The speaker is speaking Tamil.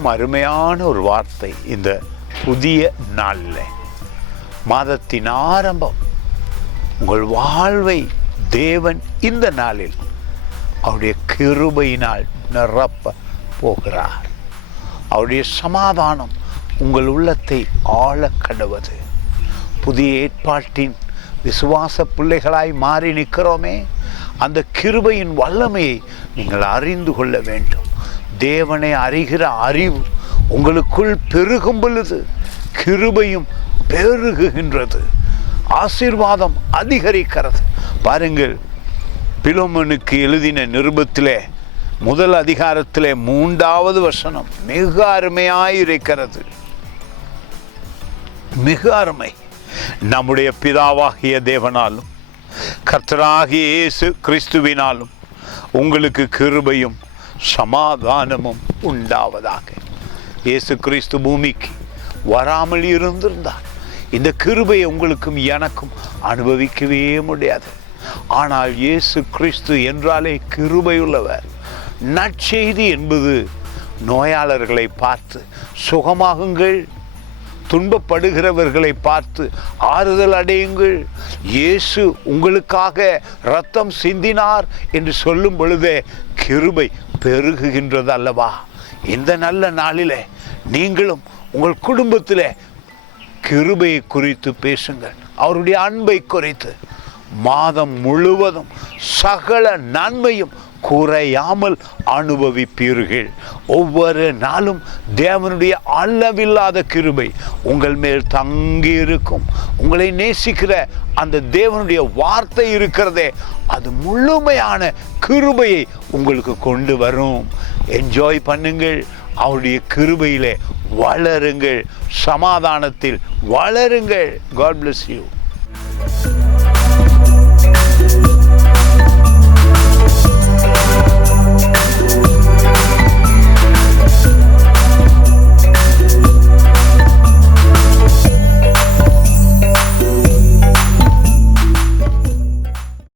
மிகவும் அருமையான ஒரு வார்த்தை. இந்த புதிய நாளில், மாதத்தின் ஆரம்பம், உங்கள் வாழ்வை தேவன் இந்த நாளில் அவருடைய கிருபையினால் நிரப்ப போகிறார். அவருடைய சமாதானம் உங்கள் உள்ளத்தை ஆழ கடவது. புதிய ஏற்பாட்டின் விசுவாச பிள்ளைகளாய் மாறி நிற்கிறோமே, அந்த கிருபையின் வல்லமையை நீங்கள் அறிந்து கொள்ள வேண்டும். தேவனை அறிகிற அறிவு உங்களுக்குள் பெருகும் பொழுது கிருபையும் பெருகுகின்றது, ஆசீர்வாதம் அதிகரிக்கிறது. பாருங்கள், பிலோமோனுக்கு எழுதின நிருபத்திலே முதல் அதிகாரத்திலே 3வது வசனம் மிக அருமையாயிருக்கிறது. மிக அருமை. நம்முடைய பிதாவாகிய தேவனாலும் கர்த்தராகிய இயேசு கிறிஸ்துவினாலும் உங்களுக்கு கிருபையும் சமாதானமும் உண்டாவதாக. இயேசு கிறிஸ்து பூமிக்கு வராமல் இருந்திருந்தார் இந்த கிருபையை உங்களுக்கும் எனக்கும் அனுபவிக்கவே முடியாது. ஆனால் இயேசு கிறிஸ்து என்றாலே கிருபையுள்ளவர். நற்செய்தி என்பது நோயாளர்களை பார்த்து சுகமாகுங்கள், துன்பப்படுகிறவர்களை பார்த்து ஆறுதல் அடையுங்கள், இயேசு உங்களுக்காக இரத்தம் சிந்தினார் என்று சொல்லும் பொழுதே கிருபை பெருகுகின்றது அல்லவா? இந்த நல்ல நாளிலே நீங்களும் உங்கள் குடும்பத்தில் கிருபையை குறித்து பேசுங்கள், அவருடைய அன்பை குறித்து. மாதம் முழுவதும் சகல நன்மையும் குறையாமல் அனுபவிப்பீர்கள். ஒவ்வொரு நாளும் தேவனுடைய அளவில்லாத கிருபை உங்கள் மேல் தங்கி இருக்கும். உங்களை நேசிக்கிற அந்த தேவனுடைய வார்த்தை இருக்கிறதே, அது முழுமையான கிருபையை உங்களுக்கு கொண்டு வரும். என்ஜாய் பண்ணுங்கள், அவருடைய கிருபையிலே வளருங்கள், சமாதானத்தில் வளருங்கள். God bless you.